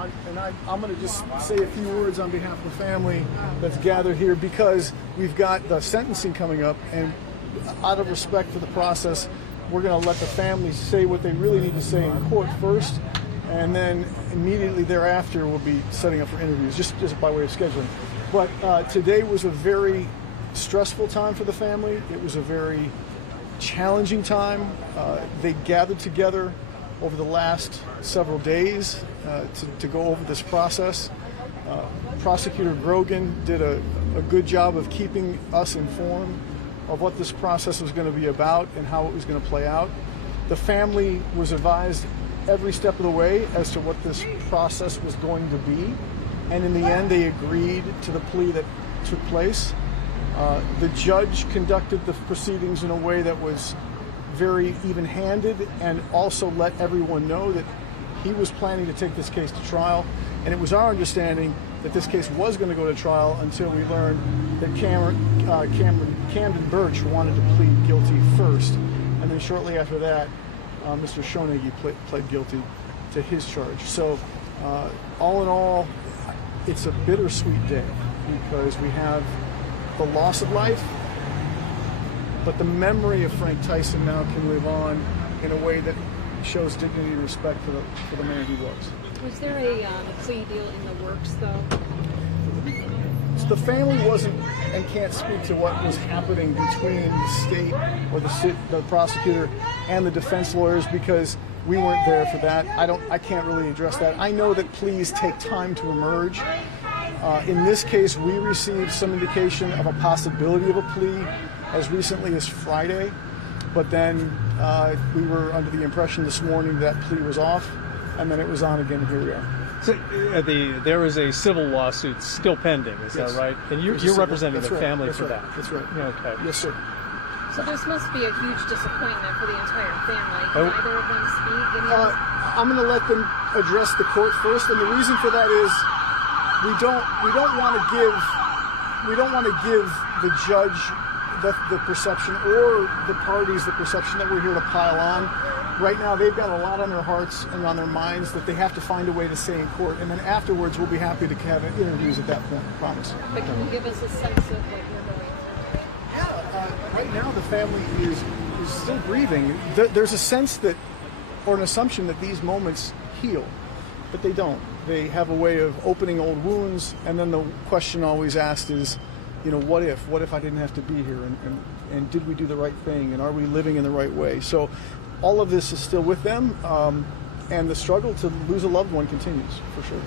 I'm going to just say a few words on behalf of the family that's gathered here, because we've got the sentencing coming up, and out of respect for the process, we're going to let the family say what they really need to say in court first, and then immediately thereafter we'll be setting up for interviews, just by way of scheduling. But today was a very stressful time for the family. It was a very challenging time. They gathered together over the last several days to go over this process. Prosecutor Grogan did a good job of keeping us informed of what this process was going to be about and how it was going to play out. The family was advised every step of the way as to what this process was going to be, and in the end they agreed to the plea that took place. The judge conducted the proceedings in a way that was very even-handed, and also let everyone know that he was planning to take this case to trial. And it was our understanding that this case was going to go to trial until we learned that Camden Burch wanted to plead guilty first. And then shortly after that, Mr. Schoenegge pled guilty to his charge. So all in all, it's a bittersweet day, because we have the loss of life, but the memory of Frank Tyson now can live on in a way that shows dignity and respect for the man he was. Was there a plea deal in the works, though? The family wasn't and can't speak to what was happening between the state or the prosecutor and the defense lawyers, because we weren't there for that. I can't really address that. I know that pleas take time to emerge. In this case, we received some indication of a possibility of a plea as recently as Friday, but then we were under the impression this morning that plea was off, and then it was on again. Here we are. So there is a civil lawsuit still pending, is Yes. that right? And you're representing the family That's for right. that. That's right. Okay. Yes, sir. So this must be a huge disappointment for the entire family. Can either of them speak? I'm going to let them address the court first, and the reason for that is we don't want to give the judge the perception, or the parties the perception, that we're here to pile on. Right now, they've got a lot on their hearts and on their minds that they have to find a way to say in court, and then afterwards we'll be happy to have interviews at that point, I promise. But can you give us a sense of what you're going through? Yeah, right now the family is still grieving. There's a sense that, or an assumption that these moments heal, but they don't. They have a way of opening old wounds, and then the question always asked is, what if I didn't have to be here, and did we do the right thing, and are we living in the right way? So all of this is still with them, and the struggle to lose a loved one continues, for sure.